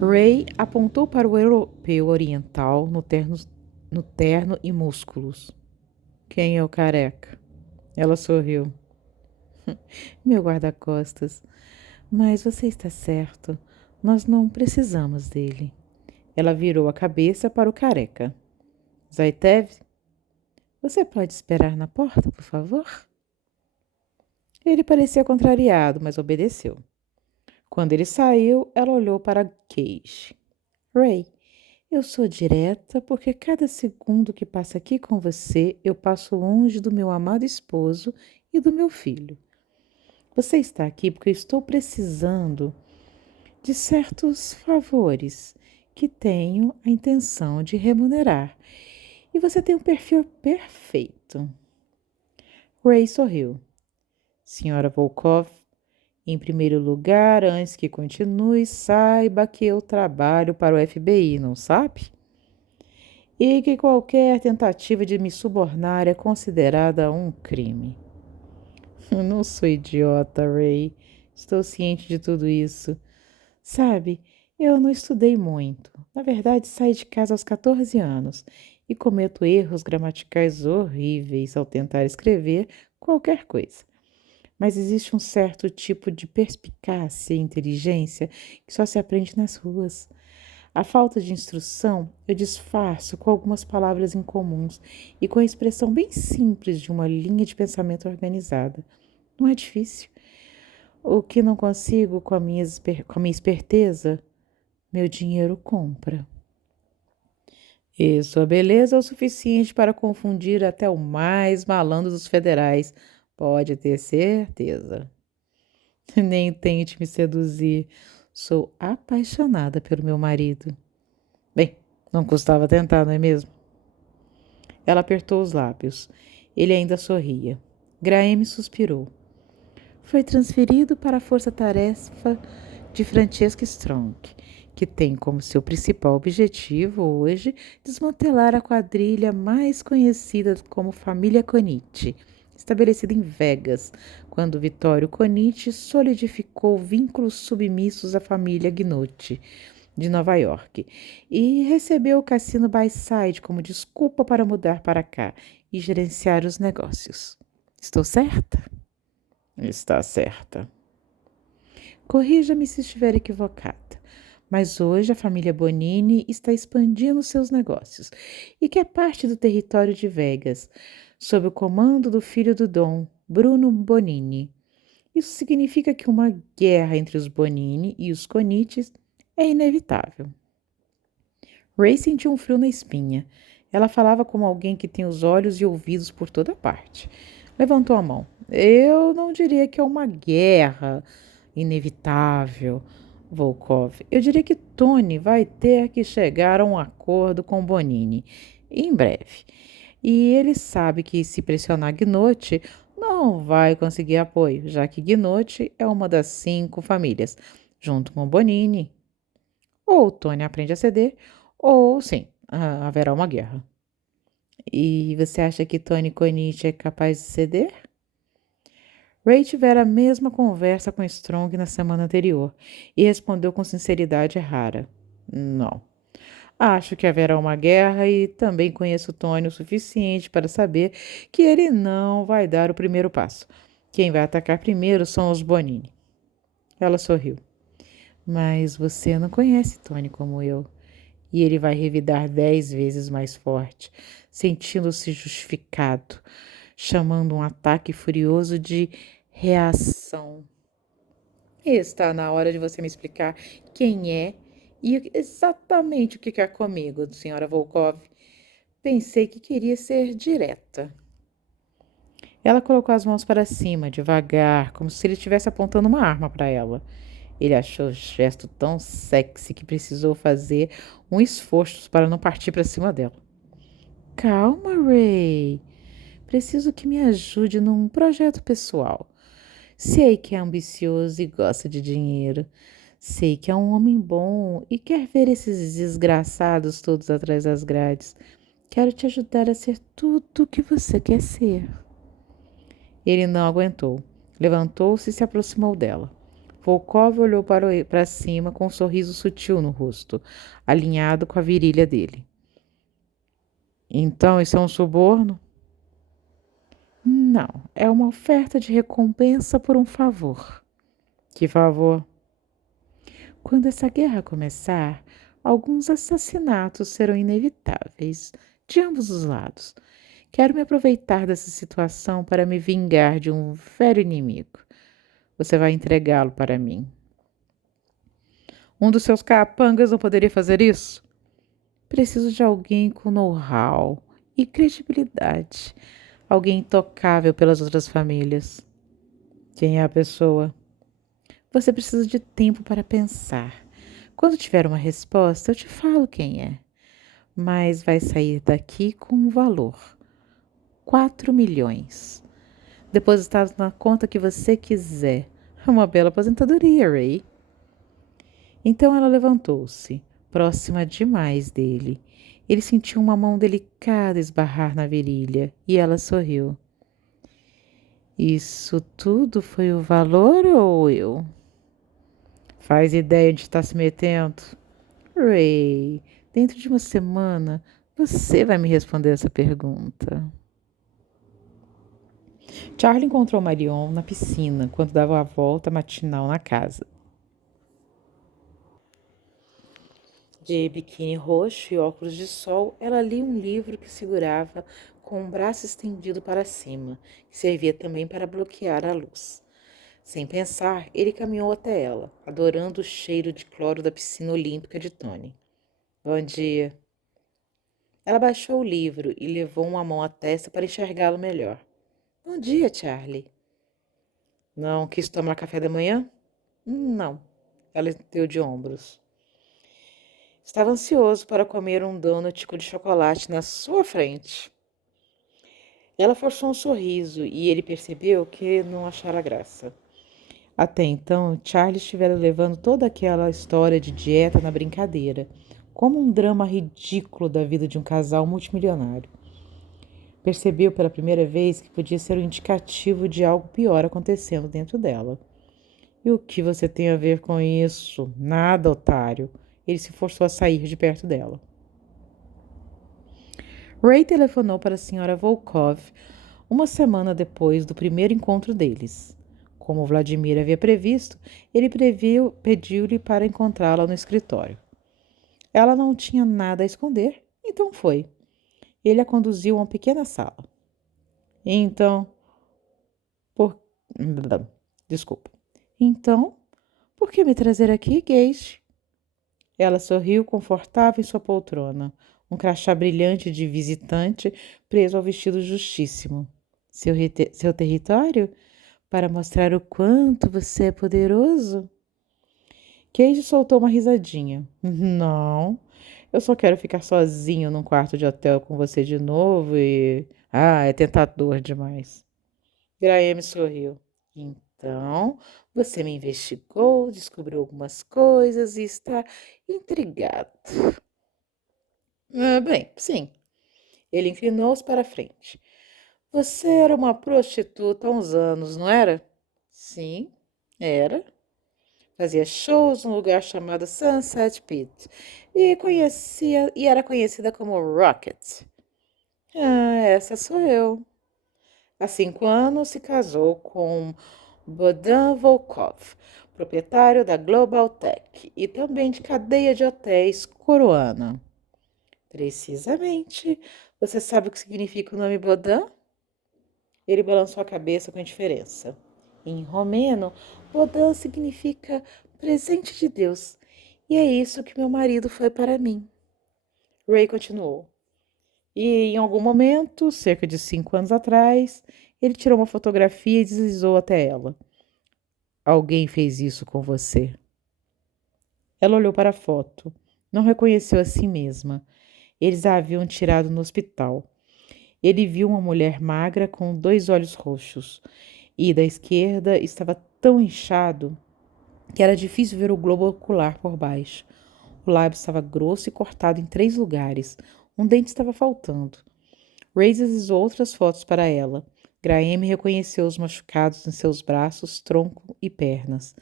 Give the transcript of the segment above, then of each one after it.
Ray apontou para o europeu oriental no terno e músculos. Quem é o careca? Ela sorriu. Meu guarda-costas. Mas você está certo. Nós não precisamos dele. Ela virou a cabeça para o careca. Zaitev, você pode esperar na porta, por favor? Ele parecia contrariado, mas obedeceu. Quando ele saiu, ela olhou para Cage. Ray, eu sou direta porque cada segundo que passa aqui com você, eu passo longe do meu amado esposo e do meu filho. Você está aqui porque eu estou precisando de certos favores que tenho a intenção de remunerar. E você tem um perfil perfeito. Ray sorriu. Senhora Volkov, em primeiro lugar, antes que continue, saiba que eu trabalho para o FBI, não sabe? E que qualquer tentativa de me subornar é considerada um crime. Eu não sou idiota, Ray. Estou ciente de tudo isso. Sabe, eu não estudei muito. Na verdade, saí de casa aos 14 anos e cometo erros gramaticais horríveis ao tentar escrever qualquer coisa. Mas existe um certo tipo de perspicácia e inteligência que só se aprende nas ruas. A falta de instrução eu disfarço com algumas palavras incomuns e com a expressão bem simples de uma linha de pensamento organizada. Não é difícil. O que não consigo com a minha esperteza, meu dinheiro compra. E sua beleza é o suficiente para confundir até o mais malandro dos federais, pode ter certeza. Nem tente me seduzir. Sou apaixonada pelo meu marido. Bem, não custava tentar, não é mesmo? Ela apertou os lábios. Ele ainda sorria. Graeme suspirou. Foi transferido para a força-tarefa de Francesca Strong, que tem como seu principal objetivo hoje desmantelar a quadrilha mais conhecida como Família Conitti, estabelecida em Vegas, quando Vittorio Conitti solidificou vínculos submissos à família Gnotti, de Nova York, e recebeu o Cassino Bayside como desculpa para mudar para cá e gerenciar os negócios. Estou certa? Está certa. Corrija-me se estiver equivocada, mas hoje a família Bonini está expandindo seus negócios e quer parte do território de Vegas, sob o comando do filho do Dom, Bruno Bonini. Isso significa que uma guerra entre os Bonini e os Conites é inevitável. Ray sentiu um frio na espinha. Ela falava como alguém que tem os olhos e ouvidos por toda parte. Levantou a mão. Eu não diria que é uma guerra inevitável, Volkov. Eu diria que Tony vai ter que chegar a um acordo com Bonini em breve. E ele sabe que se pressionar Gnocchi, não vai conseguir apoio, já que Gnocchi é uma das 5 famílias, junto com Bonini. Ou Tony aprende a ceder, ou sim, haverá uma guerra. E você acha que Tony Konichi é capaz de ceder? Ray tivera a mesma conversa com Strong na semana anterior e respondeu com sinceridade rara. Não. Acho que haverá uma guerra e também conheço Tony o suficiente para saber que ele não vai dar o primeiro passo. Quem vai atacar primeiro são os Bonini. Ela sorriu. Mas você não conhece Tony como eu. E ele vai revidar 10 vezes mais forte, sentindo-se justificado, chamando um ataque furioso de reação. Está na hora de você me explicar quem é e exatamente o que quer comigo, senhora Volkov. Pensei que queria ser direta. Ela colocou as mãos para cima, devagar, como se ele estivesse apontando uma arma para ela. Ele achou o gesto tão sexy que precisou fazer um esforço para não partir para cima dela. Calma, Ray. Preciso que me ajude num projeto pessoal. Sei que é ambicioso e gosta de dinheiro. Sei que é um homem bom e quer ver esses desgraçados todos atrás das grades. Quero te ajudar a ser tudo o que você quer ser. Ele não aguentou. Levantou-se e se aproximou dela. Volkov olhou para cima com um sorriso sutil no rosto, alinhado com a virilha dele. Então, isso é um suborno? Não, é uma oferta de recompensa por um favor. Que favor? Quando essa guerra começar, alguns assassinatos serão inevitáveis, de ambos os lados. Quero me aproveitar dessa situação para me vingar de um velho inimigo. Você vai entregá-lo para mim. Um dos seus capangas não poderia fazer isso? Preciso de alguém com know-how e credibilidade. Alguém intocável pelas outras famílias. Quem é a pessoa? Você precisa de tempo para pensar. Quando tiver uma resposta, eu te falo quem é. Mas vai sair daqui com um valor. 4 milhões. Depositados na conta que você quiser. É uma bela aposentadoria, Ray. Então ela levantou-se, próxima demais dele. Ele sentiu uma mão delicada esbarrar na virilha e ela sorriu. Isso tudo foi o valor ou eu? Faz ideia de estar se metendo? Ray, dentro de uma semana você vai me responder essa pergunta. Charlie encontrou Marion na piscina quando dava a volta matinal na casa. De biquíni roxo e óculos de sol, ela lia um livro que segurava com um braço estendido para cima, que servia também para bloquear a luz. Sem pensar, ele caminhou até ela, adorando o cheiro de cloro da piscina olímpica de Tony. Bom dia. Ela baixou o livro e levou uma mão à testa para enxergá-lo melhor. Bom dia, Charlie. Não quis tomar café da manhã? Não. Ela deu de ombros. Estava ansioso para comer um donut de chocolate na sua frente. Ela forçou um sorriso e ele percebeu que não achara graça. Até então, Charlie estivera levando toda aquela história de dieta na brincadeira, como um drama ridículo da vida de um casal multimilionário. Percebeu pela primeira vez que podia ser um indicativo de algo pior acontecendo dentro dela. E o que você tem a ver com isso? Nada, otário. Ele se forçou a sair de perto dela. Ray telefonou para a Sra. Volkov uma semana depois do primeiro encontro deles. Como Vladimir havia previsto, ele pediu-lhe para encontrá-la no escritório. Ela não tinha nada a esconder, então foi. Ele a conduziu a uma pequena sala. Então, por... Desculpa. Então, por que me trazer aqui, Gage? Ela sorriu confortável em sua poltrona, um crachá brilhante de visitante preso ao vestido justíssimo. Seu território? Para mostrar o quanto você é poderoso? Cage soltou uma risadinha. Não, eu só quero ficar sozinho num quarto de hotel com você de novo e... Ah, é tentador demais. Graham sorriu. Então, você me investigou, descobriu algumas coisas e está intrigado. Bem, sim. Ele inclinou-se para a frente. Você era uma prostituta há uns anos, não era? Sim, era. Fazia shows num lugar chamado Sunset Pit e era conhecida como Rocket. Ah, essa sou eu. Há 5 anos se casou com Bodan Volkov, proprietário da Global Tech e também de cadeia de hotéis Coroana. Precisamente. Você sabe o que significa o nome Bodan? Ele balançou a cabeça com indiferença. Em romeno, Bodan significa presente de Deus. E é isso que meu marido foi para mim. Ray continuou. E em algum momento, cerca de 5 anos atrás, ele tirou uma fotografia e deslizou até ela. Alguém fez isso com você. Ela olhou para a foto. Não reconheceu a si mesma. Eles a haviam tirado no hospital. Ele viu uma mulher magra com 2 olhos roxos. E da esquerda estava tão inchado que era difícil ver o globo ocular por baixo. O lábio estava grosso e cortado em 3 lugares. Um dente estava faltando. Ray deslizou outras fotos para ela. Graham reconheceu os machucados em seus braços, tronco e pernas.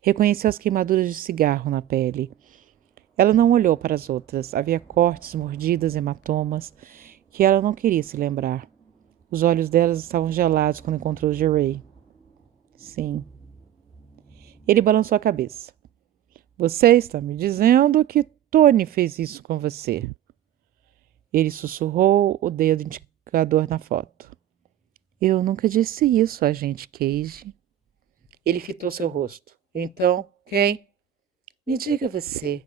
Reconheceu as queimaduras de cigarro na pele. Ela não olhou para as outras. Havia cortes, mordidas, hematomas, que ela não queria se lembrar. Os olhos delas estavam gelados quando encontrou Ray. Sim. Ele balançou a cabeça. Você está me dizendo que Tony fez isso com você. Ele sussurrou o dedo indicador na foto. Eu nunca disse isso, agente Cage. Ele fitou seu rosto. Então, quem? Me diga você,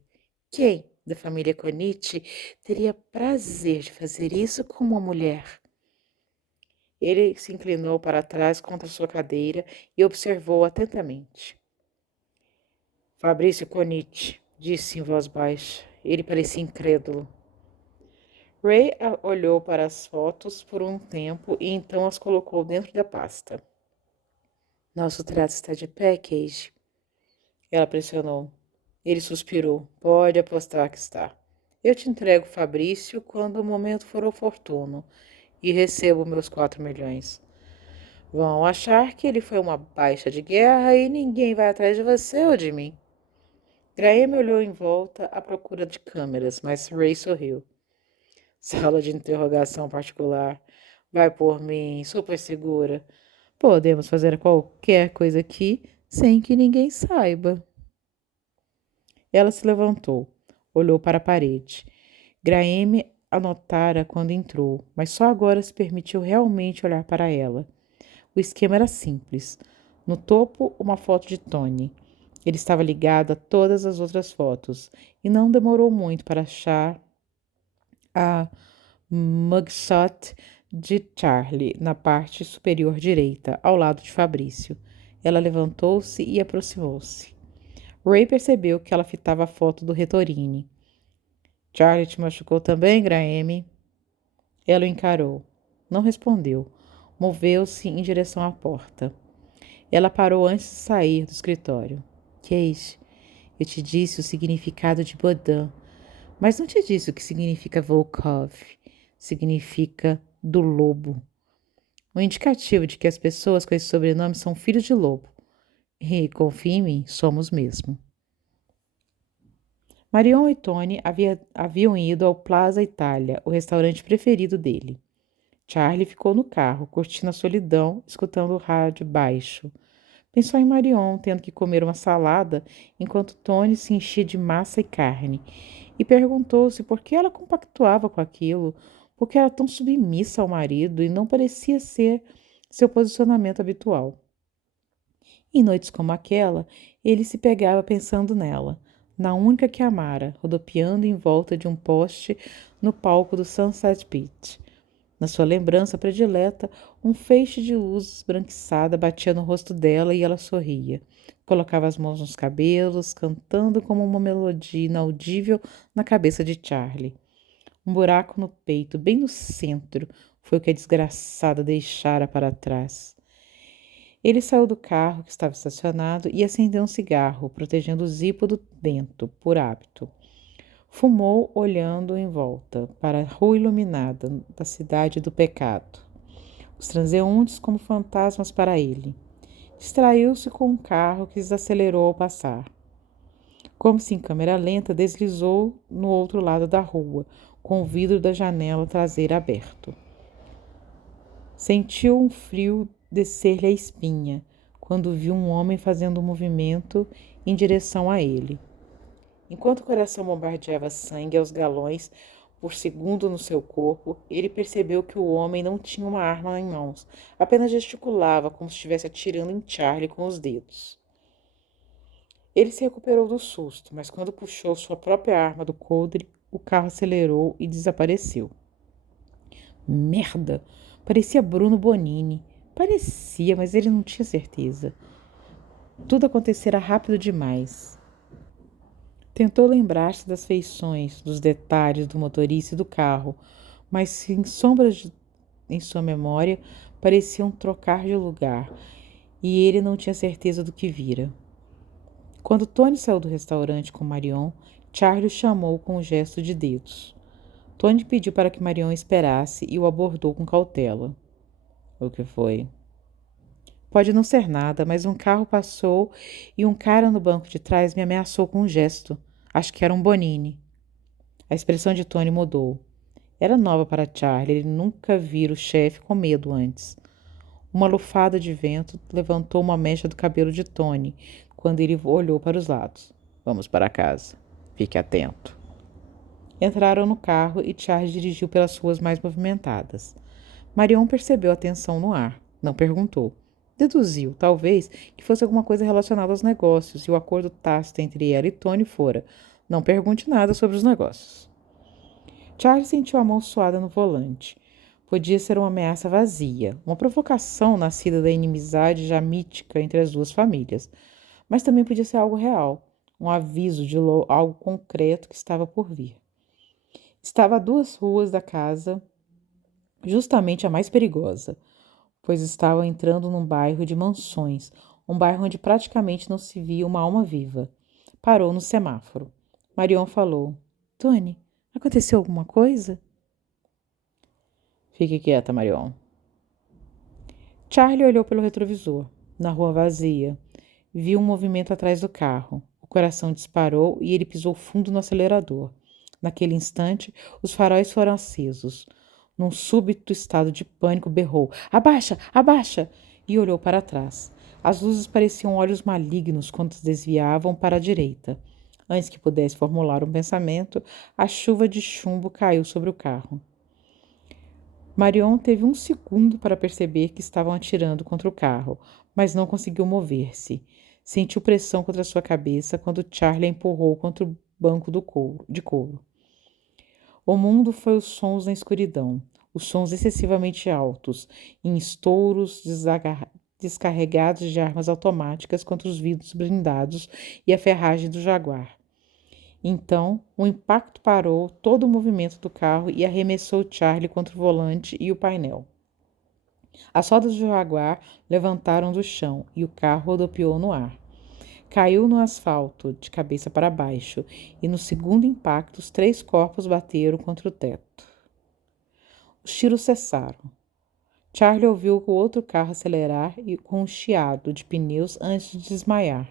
quem da família Konichi teria prazer de fazer isso com uma mulher? Ele se inclinou para trás contra sua cadeira e observou atentamente. Fabrício Konichi, disse em voz baixa. Ele parecia incrédulo. Ray olhou para as fotos por um tempo e então as colocou dentro da pasta. Nosso trato está de pé, Cage. Ela pressionou. Ele suspirou. Pode apostar que está. Eu te entrego Fabrício quando o momento for oportuno e recebo meus 4 milhões. Vão achar que ele foi uma baixa de guerra e ninguém vai atrás de você ou de mim. Graham olhou em volta à procura de câmeras, mas Ray sorriu. Sala de interrogação particular. Vai por mim, super segura. Podemos fazer qualquer coisa aqui sem que ninguém saiba. Ela se levantou, olhou para a parede. Graham a notara quando entrou, mas só agora se permitiu realmente olhar para ela. O esquema era simples. No topo, uma foto de Tony. Ele estava ligado a todas as outras fotos e não demorou muito para achar a mugshot de Charlie na parte superior direita, ao lado de Fabrício. Ela levantou-se e aproximou-se. Ray percebeu que ela fitava a foto do Retorine. Charlie te machucou também, Graham? Ela o encarou. Não respondeu. Moveu-se em direção à porta. Ela parou antes de sair do escritório. Cage, eu te disse o significado de Bodin, mas não te disse o que significa Volkov. Significa do lobo. Um indicativo de que as pessoas com esse sobrenome são filhos de lobo. E, confie em mim, somos mesmo. Marion e Tony haviam ido ao Plaza Itália, o restaurante preferido dele. Charlie ficou no carro, curtindo a solidão, escutando o rádio baixo. Pensou em Marion tendo que comer uma salada enquanto Tony se enchia de massa e carne, e perguntou-se por que ela compactuava com aquilo, porque era tão submissa ao marido e não parecia ser seu posicionamento habitual. Em noites como aquela, ele se pegava pensando nela, na única que amara, rodopiando em volta de um poste no palco do Sunset Beach. Na sua lembrança predileta, um feixe de luz esbranquiçada batia no rosto dela e ela sorria. Colocava as mãos nos cabelos, cantando como uma melodia inaudível na cabeça de Charlie. Um buraco no peito, bem no centro, foi o que a desgraçada deixara para trás. Ele saiu do carro que estava estacionado e acendeu um cigarro, protegendo o zipo do dentro, por hábito. Fumou, olhando em volta, para a rua iluminada da cidade do pecado. Os transeuntes como fantasmas para ele. Distraiu-se com um carro que desacelerou ao passar. Como se em câmera lenta, deslizou no outro lado da rua, com o vidro da janela traseira aberto. Sentiu um frio descer-lhe a espinha, quando viu um homem fazendo um movimento em direção a ele. Enquanto o coração bombardeava sangue aos galões por segundo no seu corpo, ele percebeu que o homem não tinha uma arma em mãos, apenas gesticulava como se estivesse atirando em Charlie com os dedos. Ele se recuperou do susto, mas quando puxou sua própria arma do coldre, o carro acelerou e desapareceu. Merda! Parecia Bruno Bonini. Parecia, mas ele não tinha certeza. Tudo acontecera rápido demais. Tentou lembrar-se das feições, dos detalhes do motorista e do carro, mas sem sombras em sua memória pareciam trocar de lugar, e ele não tinha certeza do que vira. Quando Tony saiu do restaurante com Marion, Charlie o chamou com um gesto de dedos. Tony pediu para que Marion esperasse e o abordou com cautela. O que foi? Pode não ser nada, mas um carro passou e um cara no banco de trás me ameaçou com um gesto. Acho que era um Bonini. A expressão de Tony mudou. Era nova para Charlie, ele nunca vira o chefe com medo antes. Uma lufada de vento levantou uma mecha do cabelo de Tony quando ele olhou para os lados. Vamos para casa. Fique atento. Entraram no carro e Charlie dirigiu pelas ruas mais movimentadas. Marion percebeu a tensão no ar. Não perguntou. Deduziu, talvez, que fosse alguma coisa relacionada aos negócios, e o acordo tácito entre ela e Tony fora: não pergunte nada sobre os negócios. Charlie sentiu a mão suada no volante. Podia ser uma ameaça vazia, uma provocação nascida da inimizade já mítica entre as duas famílias, mas também podia ser algo real, um aviso de algo concreto que estava por vir. Estava a 2 ruas da casa, justamente a mais perigosa, pois estava entrando num bairro de mansões, um bairro onde praticamente não se via uma alma viva. Parou no semáforo. Marion falou: Tony, aconteceu alguma coisa? Fique quieta, Marion. Charlie olhou pelo retrovisor. Na rua vazia, viu um movimento atrás do carro. O coração disparou e ele pisou fundo no acelerador. Naquele instante, os faróis foram acesos. Num súbito estado de pânico, berrou: Abaixa! Abaixa! E olhou para trás. As luzes pareciam olhos malignos quando se desviavam para a direita. Antes que pudesse formular um pensamento, a chuva de chumbo caiu sobre o carro. Marion teve um segundo para perceber que estavam atirando contra o carro, mas não conseguiu mover-se. Sentiu pressão contra sua cabeça quando Charlie a empurrou contra o banco de couro. O mundo foi os sons na escuridão, os sons excessivamente altos, em estouros descarregados de armas automáticas contra os vidros blindados e a ferragem do Jaguar. Então, o impacto parou todo o movimento do carro e arremessou Charlie contra o volante e o painel. As rodas do Jaguar levantaram do chão e o carro rodopiou no ar. Caiu no asfalto, de cabeça para baixo, e no segundo impacto os 3 corpos bateram contra o teto. Os tiros cessaram. Charlie ouviu o outro carro acelerar e com um chiado de pneus antes de desmaiar.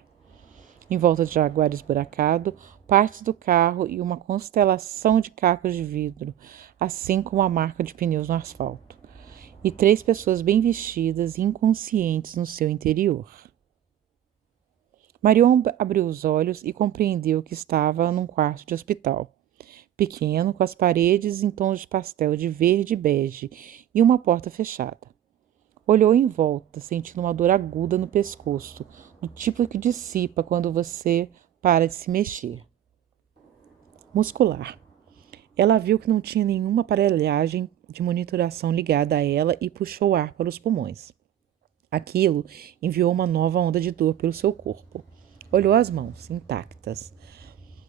Em volta do Jaguar esburacado, partes do carro e uma constelação de cacos de vidro, assim como a marca de pneus no asfalto. E 3 pessoas bem vestidas e inconscientes no seu interior. Marion abriu os olhos e compreendeu que estava num quarto de hospital. Pequeno, com as paredes em tons de pastel de verde e bege e uma porta fechada. Olhou em volta, sentindo uma dor aguda no pescoço, do tipo que dissipa quando você para de se mexer. Muscular. Ela viu que não tinha nenhuma aparelhagem de monitoração ligada a ela e puxou o ar para os pulmões. Aquilo enviou uma nova onda de dor pelo seu corpo. Olhou as mãos, intactas.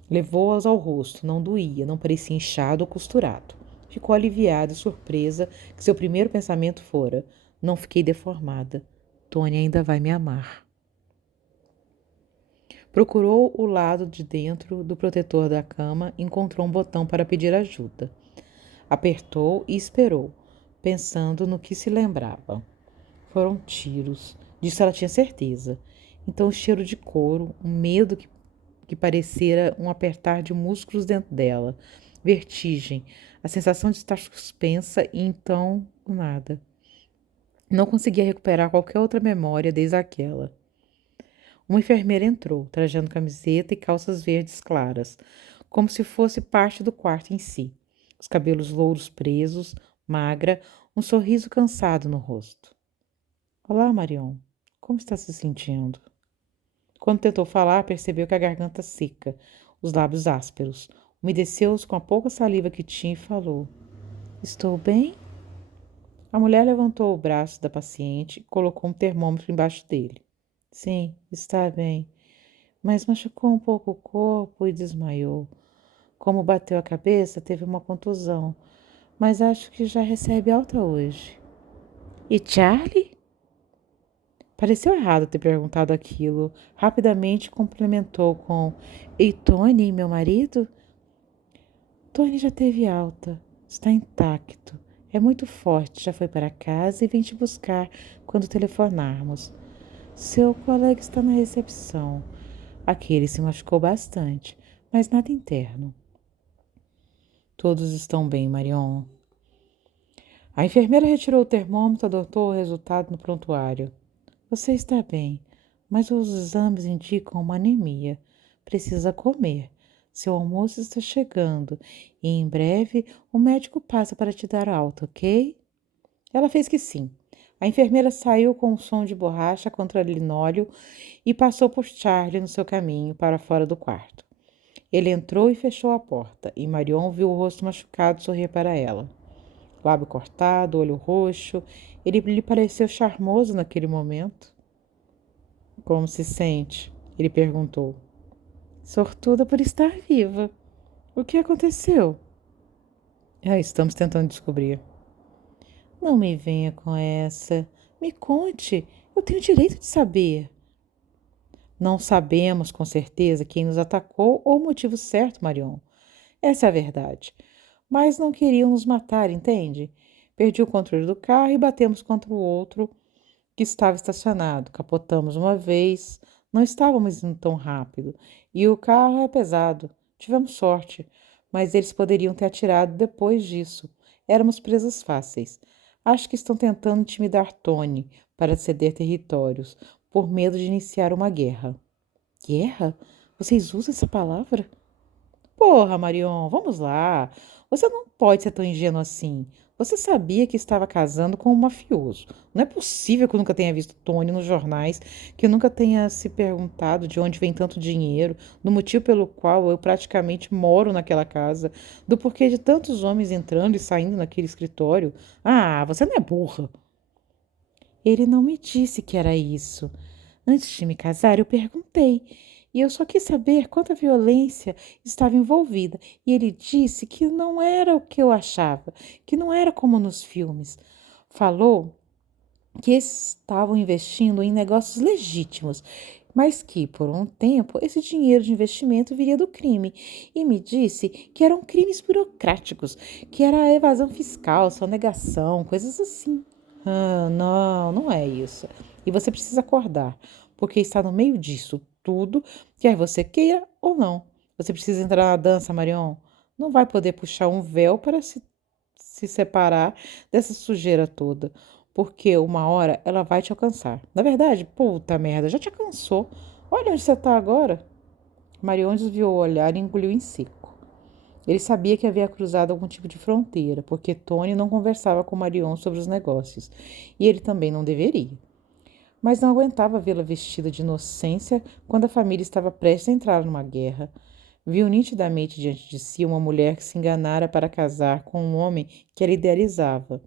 Levou-as ao rosto, não doía, não parecia inchado ou costurado. Ficou aliviada e surpresa que seu primeiro pensamento fora: não fiquei deformada. Tony ainda vai me amar. Procurou o lado de dentro do protetor da cama e encontrou um botão para pedir ajuda. Apertou e esperou, pensando no que se lembrava. Foram tiros, disso ela tinha certeza. Então o cheiro de couro, um medo que parecera um apertar de músculos dentro dela, vertigem, a sensação de estar suspensa e então nada. Não conseguia recuperar qualquer outra memória desde aquela. Uma enfermeira entrou, trajando camiseta e calças verdes claras, como se fosse parte do quarto em si. Os cabelos louros presos, magra, um sorriso cansado no rosto. Olá, Marion. Como está se sentindo? Quando tentou falar, percebeu que a garganta seca, os lábios ásperos. Umedeceu-os com a pouca saliva que tinha e falou: Estou bem? A mulher levantou o braço da paciente e colocou um termômetro embaixo dele. Sim, está bem, mas machucou um pouco o corpo e desmaiou. Como bateu a cabeça, teve uma contusão, mas acho que já recebe alta hoje. E Charlie? Pareceu errado ter perguntado aquilo. Rapidamente complementou com: E Tony, meu marido? Tony já teve alta. Está intacto. É muito forte. Já foi para casa e vem te buscar quando telefonarmos. Seu colega está na recepção. Aquele se machucou bastante, mas nada interno. Todos estão bem, Marion. A enfermeira retirou o termômetro e adotou o resultado no prontuário. Você está bem, mas os exames indicam uma anemia. Precisa comer. Seu almoço está chegando e em breve o médico passa para te dar alta, ok? Ela fez que sim. A enfermeira saiu com um som de borracha contra linóleo e passou por Charlie no seu caminho para fora do quarto. Ele entrou e fechou a porta, e Marion viu o rosto machucado sorrir para ela. Lábio cortado, olho roxo, ele lhe pareceu charmoso naquele momento. Como se sente? Ele perguntou. Sortuda por estar viva. O que aconteceu? Estamos tentando descobrir. Não me venha com essa. Me conte. Eu tenho direito de saber. Não sabemos com certeza quem nos atacou ou o motivo certo, Marion. Essa é a verdade. Mas não queriam nos matar, entende? Perdi o controle do carro e batemos contra o outro que estava estacionado. Capotamos uma vez, não estávamos indo tão rápido e o carro é pesado. Tivemos sorte, mas eles poderiam ter atirado depois disso. Éramos presas fáceis. Acho que estão tentando intimidar Tony para ceder territórios, por medo de iniciar uma guerra. Guerra? Vocês usam essa palavra? Porra, Marion, vamos lá. Você não pode ser tão ingênuo assim. Você sabia que estava casando com um mafioso. Não é possível que eu nunca tenha visto Tony nos jornais, que eu nunca tenha se perguntado de onde vem tanto dinheiro, do motivo pelo qual eu praticamente moro naquela casa, do porquê de tantos homens entrando e saindo naquele escritório. Ah, você não é burra. Ele não me disse que era isso. Antes de me casar, eu perguntei. E eu só quis saber quanta violência estava envolvida. E ele disse que não era o que eu achava, que não era como nos filmes. Falou que estavam investindo em negócios legítimos, mas que, por um tempo, esse dinheiro de investimento viria do crime. E me disse que eram crimes burocráticos, que era evasão fiscal, sonegação, coisas assim. Ah, não, não é isso. E você precisa acordar, porque está no meio disso tudo, quer você queira ou não. Você precisa entrar na dança, Marion. Não vai poder puxar um véu para se separar dessa sujeira toda, porque uma hora ela vai te alcançar. Na verdade, puta merda, já te alcançou. Olha onde você está agora. Marion desviou o olhar e engoliu em seco. Ele sabia que havia cruzado algum tipo de fronteira, porque Tony não conversava com Marion sobre os negócios, e ele também não deveria. Mas não aguentava vê-la vestida de inocência quando a família estava prestes a entrar numa guerra. Viu nitidamente diante de si uma mulher que se enganara para casar com um homem que ela idealizava.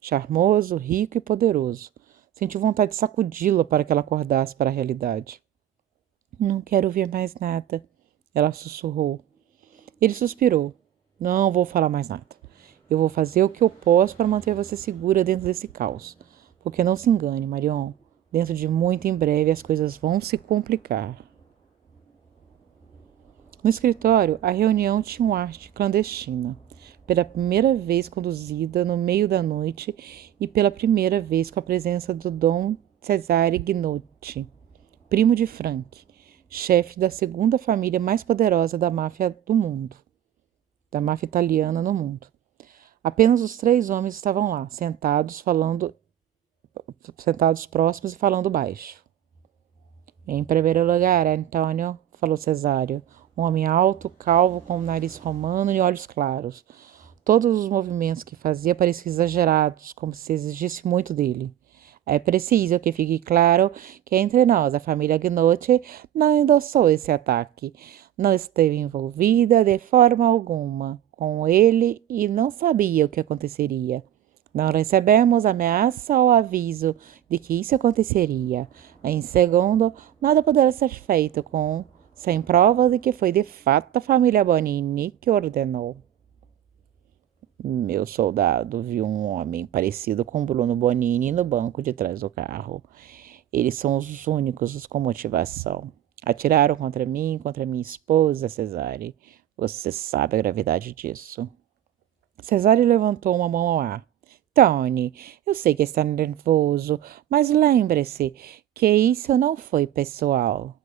Charmoso, rico e poderoso. Sentiu vontade de sacudi-la para que ela acordasse para a realidade. Não quero ver mais nada, ela sussurrou. Ele suspirou. Não vou falar mais nada. Eu vou fazer o que eu posso para manter você segura dentro desse caos. Porque não se engane, Marion. Dentro de muito em breve as coisas vão se complicar. No escritório, a reunião tinha um ar de clandestina. Pela primeira vez conduzida no meio da noite e pela primeira vez com a presença do Dom Cesare Gnocchi, primo de Frank, chefe da segunda família mais poderosa da máfia do mundo, da máfia italiana no mundo. Apenas os três homens estavam lá, sentados próximos e falando baixo. Em primeiro lugar, Antônio, falou Cesário, um homem alto, calvo, com um nariz romano e olhos claros. Todos os movimentos que fazia pareciam exagerados, como se exigisse muito dele. É preciso que fique claro que entre nós, a família Gnocchi não endossou esse ataque. Não esteve envolvida de forma alguma com ele e não sabia o que aconteceria. Não recebemos ameaça ou aviso de que isso aconteceria. Em segundo, nada poderá ser feito sem prova de que foi de fato a família Bonini que ordenou. Meu soldado viu um homem parecido com Bruno Bonini no banco de trás do carro. Eles são os únicos com motivação. Atiraram contra mim, contra minha esposa, Cesare. Você sabe a gravidade disso. Cesare levantou uma mão ao ar. Tony, eu sei que está nervoso, mas lembre-se que isso não foi pessoal.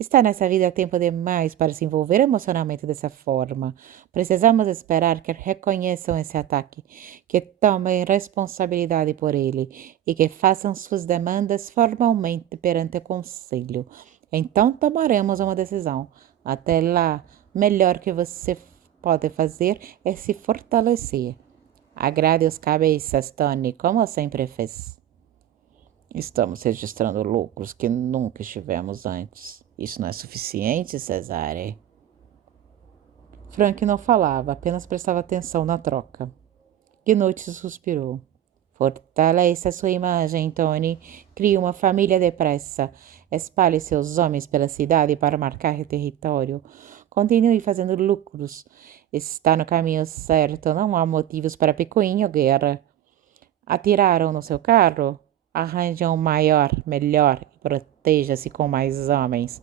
Está nessa vida há tempo demais para se envolver emocionalmente dessa forma. Precisamos esperar que reconheçam esse ataque, que tomem responsabilidade por ele e que façam suas demandas formalmente perante o conselho. Então tomaremos uma decisão. Até lá, melhor que você pode fazer é se fortalecer. Agrade os cabeças, Tony, como sempre fez. Estamos registrando lucros que nunca estivemos antes. Isso não é suficiente, Cesare? Frank não falava, apenas prestava atenção na troca. Gnut suspirou. Fortaleça sua imagem, Tony. Crie uma família depressa. Espalhe seus homens pela cidade para marcar território. Continue fazendo lucros. Está no caminho certo. Não há motivos para picuinha ou guerra. Atiraram no seu carro? Arranje um maior, melhor e proteja-se com mais homens.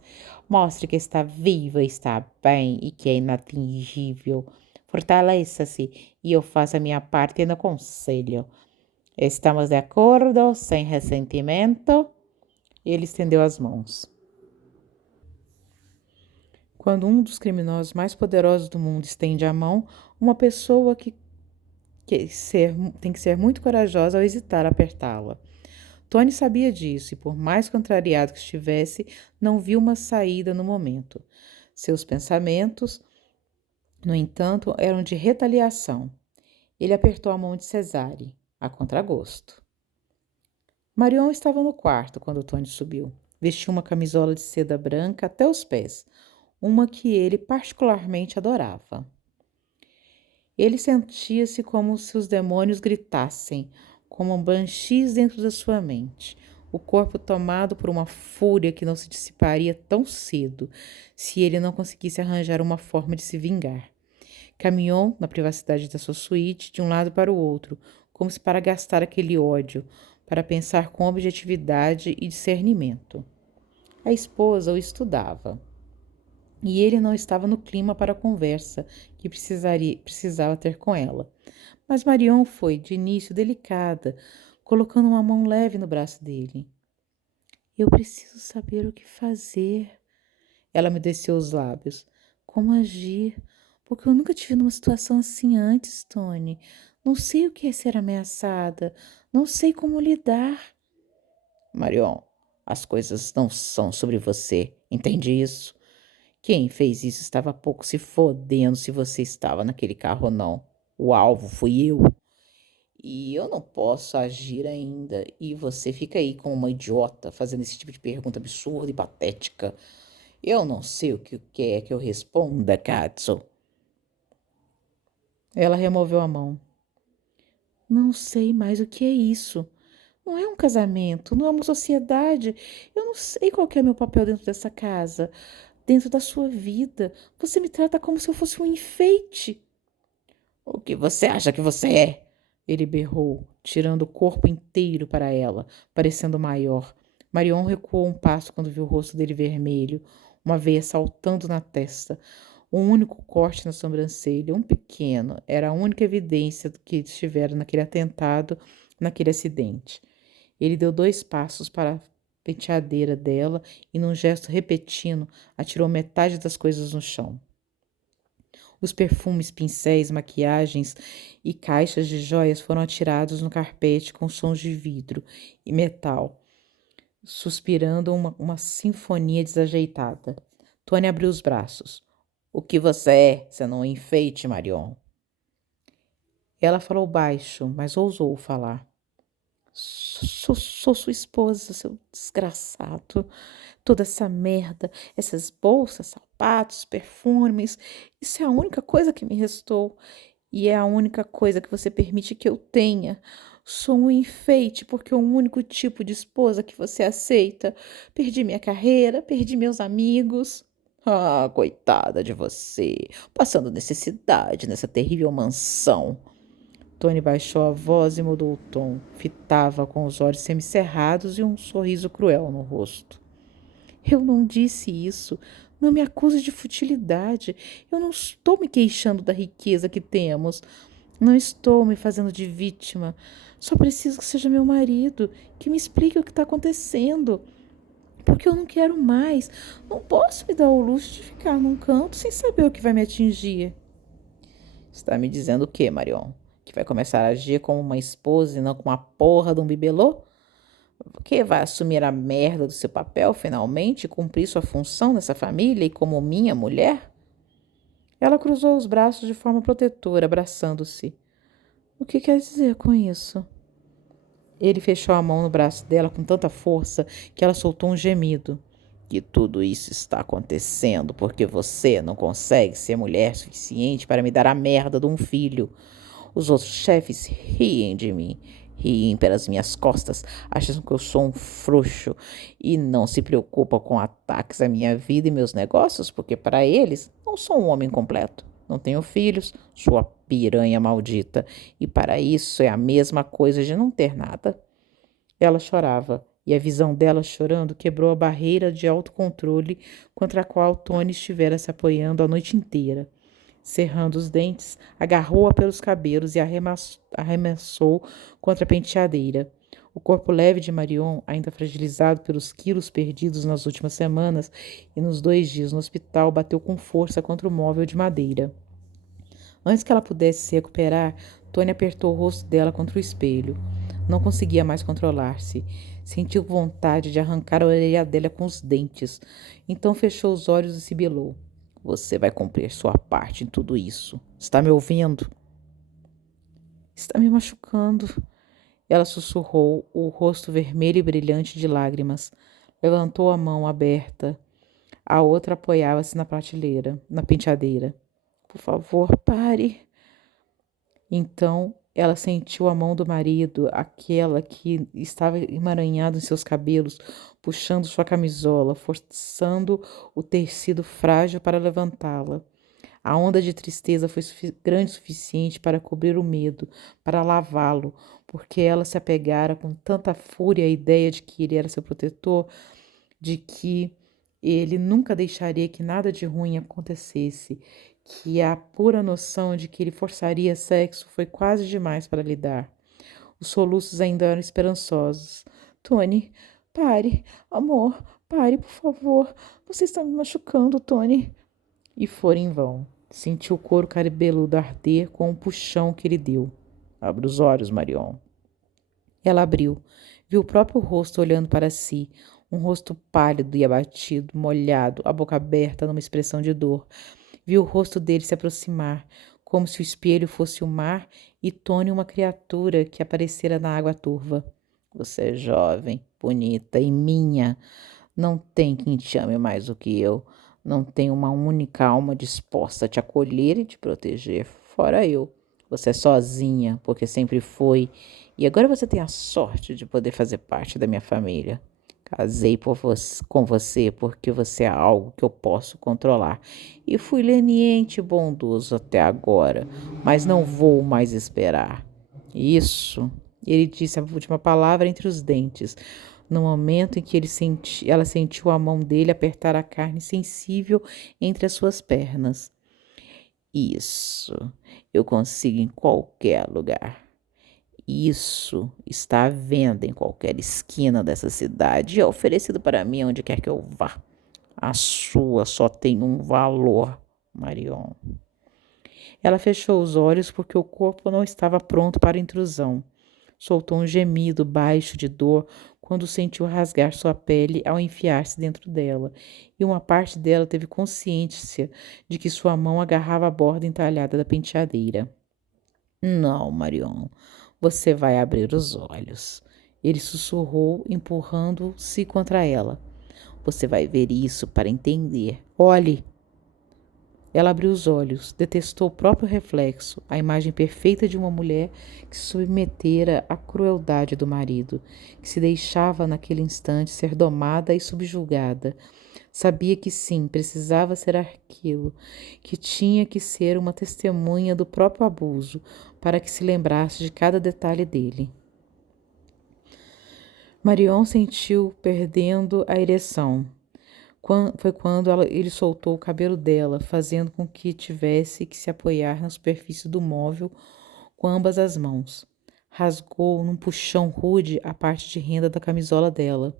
Mostre que está vivo e está bem e que é inatingível. Fortaleça-se e eu faço a minha parte no conselho. Estamos de acordo, sem ressentimento? Ele estendeu as mãos. Quando um dos criminosos mais poderosos do mundo estende a mão, uma pessoa tem que ser muito corajosa ao hesitar apertá-la. Tony sabia disso e, por mais contrariado que estivesse, não viu uma saída no momento. Seus pensamentos, no entanto, eram de retaliação. Ele apertou a mão de Cesare, a contragosto. Marion estava no quarto quando Tony subiu. Vestia uma camisola de seda branca até os pés, uma que ele particularmente adorava. Ele sentia-se como se os demônios gritassem, como banshees dentro da sua mente, o corpo tomado por uma fúria que não se dissiparia tão cedo, se ele não conseguisse arranjar uma forma de se vingar. Caminhou na privacidade da sua suíte de um lado para o outro, como se para gastar aquele ódio, para pensar com objetividade e discernimento. A esposa o estudava. E ele não estava no clima para a conversa que precisava ter com ela. Mas Marion foi, de início, delicada, colocando uma mão leve no braço dele. Eu preciso saber o que fazer. Ela me desceu os lábios. Como agir? Porque eu nunca tive numa situação assim antes, Tony. Não sei o que é ser ameaçada. Não sei como lidar. Marion, as coisas não são sobre você. Entende isso? Quem fez isso estava pouco se fodendo se você estava naquele carro ou não. O alvo fui eu. E eu não posso agir ainda. E você fica aí como uma idiota fazendo esse tipo de pergunta absurda e patética. Eu não sei o que quer que eu responda, Katsu. Ela removeu a mão. Não sei mais o que é isso. Não é um casamento, não é uma sociedade. Eu não sei qual que é meu papel dentro dessa casa, dentro da sua vida. Você me trata como se eu fosse um enfeite. O que você acha que você é? Ele berrou, tirando o corpo inteiro para ela, parecendo maior. Marion recuou um passo quando viu o rosto dele vermelho, uma veia saltando na testa. Um único corte na sobrancelha, um pequeno, era a única evidência do que estivera naquele atentado, naquele acidente. Ele deu 2 passos para a penteadeira dela e, num gesto repentino, atirou metade das coisas no chão. Os perfumes, pincéis, maquiagens e caixas de joias foram atirados no carpete com sons de vidro e metal, suspirando uma sinfonia desajeitada. Tony abriu os braços. O que você é? Você não é um enfeite, Marion. Ela falou baixo, mas ousou falar. Sou sua esposa, seu desgraçado. Toda essa merda, essas bolsas, sapatos, perfumes, isso é a única coisa que me restou. E é a única coisa que você permite que eu tenha. Sou um enfeite porque é o único tipo de esposa que você aceita. Perdi minha carreira, perdi meus amigos. Ah, coitada de você, passando necessidade nessa terrível mansão. Tony baixou a voz e mudou o tom. Fitava com os olhos semicerrados e um sorriso cruel no rosto. Eu não disse isso. Não me acuse de futilidade. Eu não estou me queixando da riqueza que temos. Não estou me fazendo de vítima. Só preciso que seja meu marido, que me explique o que está acontecendo. Porque eu não quero mais. Não posso me dar o luxo de ficar num canto sem saber o que vai me atingir. Está me dizendo o quê, Marion? Que vai começar a agir como uma esposa e não como uma porra de um bibelô? Que vai assumir a merda do seu papel finalmente, cumprir sua função nessa família e como minha mulher? Ela cruzou os braços de forma protetora, abraçando-se. O que quer dizer com isso? Ele fechou a mão no braço dela com tanta força que ela soltou um gemido. Que tudo isso está acontecendo porque você não consegue ser mulher suficiente para me dar a merda de um filho. Os outros chefes riem de mim, riem pelas minhas costas, acham que eu sou um frouxo e não se preocupam com ataques à minha vida e meus negócios, porque para eles não sou um homem completo. Não tenho filhos, sou a piranha maldita, e para isso é a mesma coisa de não ter nada. Ela chorava, e a visão dela chorando quebrou a barreira de autocontrole contra a qual Tony estivera se apoiando a noite inteira. Cerrando os dentes, agarrou-a pelos cabelos e arremessou contra a penteadeira. O corpo leve de Marion, ainda fragilizado pelos quilos perdidos nas últimas semanas e nos 2 dias no hospital, bateu com força contra o móvel de madeira. Antes que ela pudesse se recuperar, Tony apertou o rosto dela contra o espelho. Não conseguia mais controlar-se. Sentiu vontade de arrancar a orelha dela com os dentes. Então fechou os olhos e sibilou. Você vai cumprir sua parte em tudo isso. Está me ouvindo? Está me machucando. Ela sussurrou, o rosto vermelho e brilhante de lágrimas. Levantou a mão aberta. A outra apoiava-se na prateleira, na penteadeira. Por favor, pare. Então ela sentiu a mão do marido, aquela que estava emaranhada em seus cabelos, puxando sua camisola, forçando o tecido frágil para levantá-la. A onda de tristeza foi grande o suficiente para cobrir o medo, para lavá-lo, porque ela se apegara com tanta fúria à ideia de que ele era seu protetor, de que ele nunca deixaria que nada de ruim acontecesse, que a pura noção de que ele forçaria sexo foi quase demais para lidar. Os soluços ainda eram esperançosos. Tony, pare, amor, pare, por favor. Você está me machucando, Tony. E foi em vão. Sentiu o couro cabeludo arder com o puxão que ele deu. Abra os olhos, Marion. Ela abriu. Viu o próprio rosto olhando para si, um rosto pálido e abatido, molhado, a boca aberta numa expressão de dor. Viu o rosto dele se aproximar, como se o espelho fosse o mar e Tony uma criatura que aparecera na água turva. Você é jovem, bonita e minha. Não tem quem te ame mais do que eu. Não tem uma única alma disposta a te acolher e te proteger, fora eu. Você é sozinha, porque sempre foi, e agora você tem a sorte de poder fazer parte da minha família. Casei com você porque você é algo que eu posso controlar. E fui leniente e bondoso até agora, mas não vou mais esperar. Isso, ele disse a última palavra entre os dentes, no momento em que ela sentiu a mão dele apertar a carne sensível entre as suas pernas. Isso, eu consigo em qualquer lugar. Isso está à venda em qualquer esquina dessa cidade e é oferecido para mim onde quer que eu vá. A sua só tem um valor, Marion. Ela fechou os olhos porque o corpo não estava pronto para a intrusão. Soltou um gemido baixo de dor quando sentiu rasgar sua pele ao enfiar-se dentro dela, e uma parte dela teve consciência de que sua mão agarrava a borda entalhada da penteadeira. Não, Marion, você vai abrir os olhos. Ele sussurrou, empurrando-se contra ela. Você vai ver isso para entender. Olhe! Ela abriu os olhos, detestou o próprio reflexo, a imagem perfeita de uma mulher que se submetera à crueldade do marido, que se deixava naquele instante ser domada e subjugada. Sabia que sim, precisava ser aquilo, que tinha que ser uma testemunha do próprio abuso, para que se lembrasse de cada detalhe dele. Marion sentiu perdendo a ereção. Foi quando ele soltou o cabelo dela, fazendo com que tivesse que se apoiar na superfície do móvel com ambas as mãos. Rasgou num puxão rude a parte de renda da camisola dela.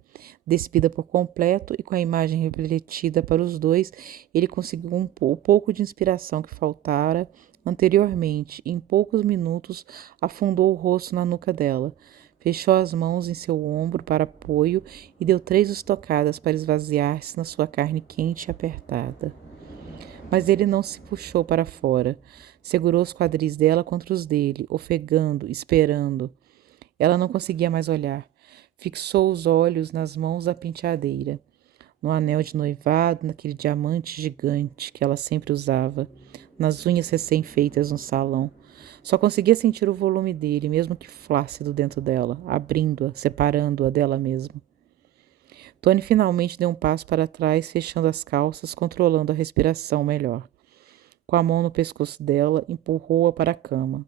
Despida por completo e com a imagem refletida para os dois, ele conseguiu o pouco de inspiração que faltara anteriormente e em poucos minutos afundou o rosto na nuca dela. Fechou as mãos em seu ombro para apoio e deu 3 estocadas para esvaziar-se na sua carne quente e apertada. Mas ele não se puxou para fora. Segurou os quadris dela contra os dele, ofegando, esperando. Ela não conseguia mais olhar. Fixou os olhos nas mãos da penteadeira, no anel de noivado, naquele diamante gigante que ela sempre usava, nas unhas recém-feitas no salão. Só conseguia sentir o volume dele, mesmo que flácido dentro dela, abrindo-a, separando-a dela mesma. Tony finalmente deu um passo para trás, fechando as calças, controlando a respiração melhor. Com a mão no pescoço dela, empurrou-a para a cama.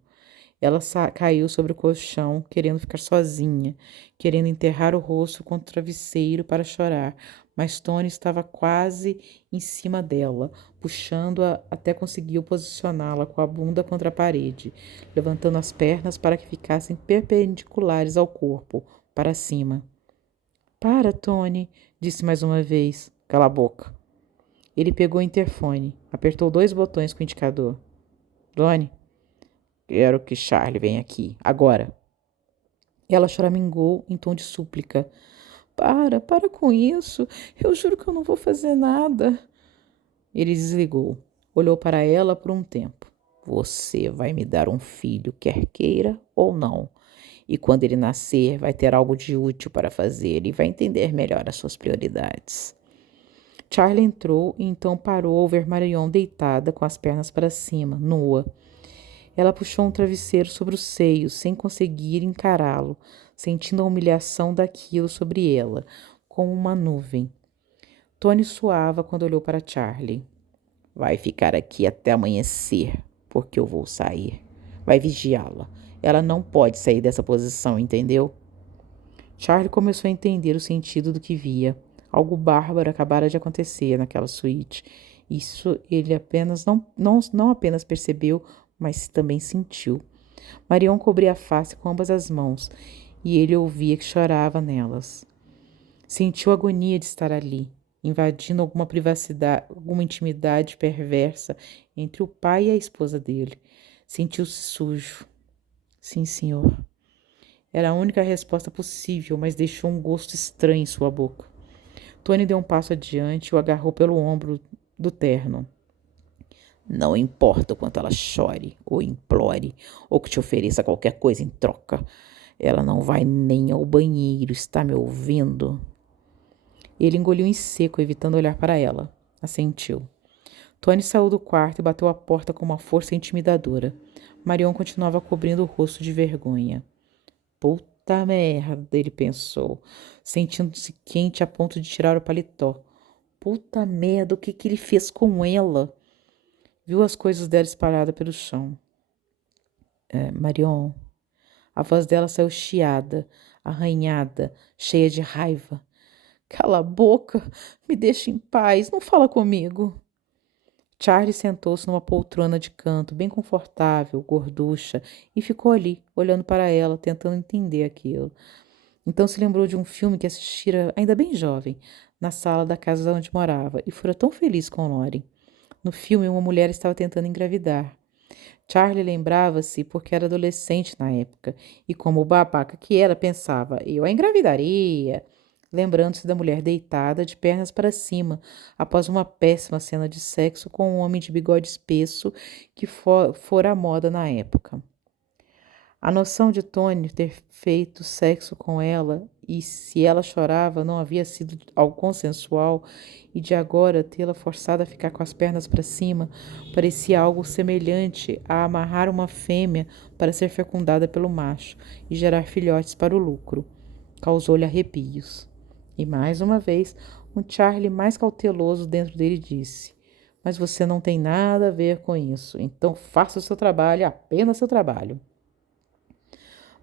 Ela caiu sobre o colchão, querendo ficar sozinha, querendo enterrar o rosto contra o travesseiro para chorar, mas Tony estava quase em cima dela, puxando-a até conseguiu posicioná-la com a bunda contra a parede, levantando as pernas para que ficassem perpendiculares ao corpo, para cima. Para, Tony, disse mais uma vez. Cala a boca. Ele pegou o interfone, apertou 2 botões com o indicador. Donnie, quero que Charlie venha aqui, agora. Ela choramingou em tom de súplica. Para com isso. Eu juro que eu não vou fazer nada. Ele desligou. Olhou para ela por um tempo. Você vai me dar um filho, quer queira ou não. E quando ele nascer, vai ter algo de útil para fazer e vai entender melhor as suas prioridades. Charlie entrou e então parou ao ver Marion deitada com as pernas para cima, nua. Ela puxou um travesseiro sobre os seios, sem conseguir encará-lo, sentindo a humilhação daquilo sobre ela, como uma nuvem. Tony suava quando olhou para Charlie. Vai ficar aqui até amanhecer, porque eu vou sair. Vai vigiá-la. Ela não pode sair dessa posição, entendeu? Charlie começou a entender o sentido do que via. Algo bárbaro acabara de acontecer naquela suíte. Isso ele apenas não apenas percebeu, mas também sentiu. Marion cobria a face com ambas as mãos, e ele ouvia que chorava nelas. Sentiu a agonia de estar ali, invadindo alguma privacidade, alguma intimidade perversa entre o pai e a esposa dele. Sentiu-se sujo. Sim, senhor. Era a única resposta possível, mas deixou um gosto estranho em sua boca. Tony deu um passo adiante e o agarrou pelo ombro do terno. Não importa o quanto ela chore, ou implore, ou que te ofereça qualquer coisa em troca. Ela não vai nem ao banheiro, está me ouvindo? Ele engoliu em seco, evitando olhar para ela. Assentiu. Tony saiu do quarto e bateu a porta com uma força intimidadora. Marion continuava cobrindo o rosto de vergonha. Puta merda, ele pensou, sentindo-se quente a ponto de tirar o paletó. Puta merda, o que ele fez com ela? Viu as coisas dela espalhadas pelo chão. Marion. A voz dela saiu chiada, arranhada, cheia de raiva. Cala a boca, me deixa em paz, não fala comigo. Charlie sentou-se numa poltrona de canto, bem confortável, gorducha, e ficou ali, olhando para ela, tentando entender aquilo. Então se lembrou de um filme que assistira, ainda bem jovem, na sala da casa onde morava, e fora tão feliz com Lauren. No filme, uma mulher estava tentando engravidar. Charlie lembrava-se porque era adolescente na época, e como babaca que era, pensava, eu a engravidaria, lembrando-se da mulher deitada, de pernas para cima, após uma péssima cena de sexo com um homem de bigode espesso que fora a moda na época. A noção de Tony ter feito sexo com ela e se ela chorava não havia sido algo consensual e de agora tê-la forçada a ficar com as pernas para cima parecia algo semelhante a amarrar uma fêmea para ser fecundada pelo macho e gerar filhotes para o lucro. Causou-lhe arrepios. E mais uma vez, um Charlie mais cauteloso dentro dele disse: mas você não tem nada a ver com isso, então faça o seu trabalho, apenas seu trabalho.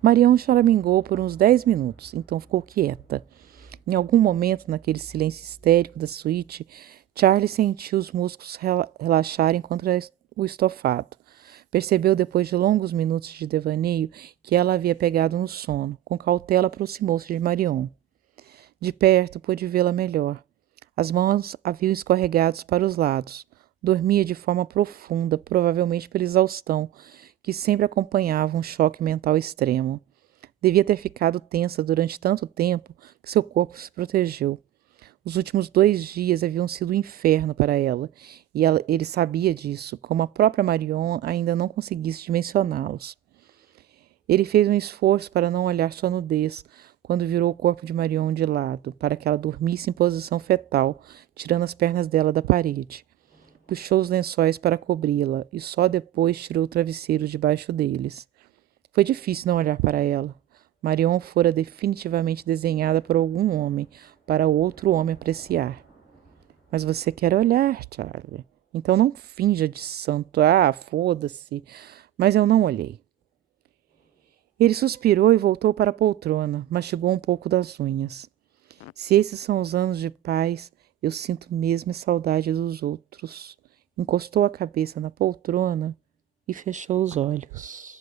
Marion choramingou por uns 10 minutos, então ficou quieta. Em algum momento, naquele silêncio histérico da suíte, Charlie sentiu os músculos relaxarem contra o estofado. Percebeu depois de longos minutos de devaneio que ela havia pegado no sono. Com cautela aproximou-se de Marion. De perto pôde vê-la melhor. As mãos haviam escorregado para os lados. Dormia de forma profunda, provavelmente pela exaustão, que sempre acompanhava um choque mental extremo. Devia ter ficado tensa durante tanto tempo que seu corpo se protegeu. Os últimos 2 dias haviam sido um inferno para ela, e ele sabia disso, como a própria Marion ainda não conseguisse dimensioná-los. Ele fez um esforço para não olhar sua nudez, quando virou o corpo de Marion de lado, para que ela dormisse em posição fetal, tirando as pernas dela da parede. Puxou os lençóis para cobri-la, e só depois tirou o travesseiro debaixo deles. Foi difícil não olhar para ela. Marion fora definitivamente desenhada por algum homem, para outro homem apreciar. Mas você quer olhar, Charlie. Então não finja de santo. Ah, foda-se. Mas eu não olhei. Ele suspirou e voltou para a poltrona, mastigou um pouco das unhas. Se esses são os anos de paz, eu sinto mesmo a saudade dos outros. Encostou a cabeça na poltrona e fechou os olhos.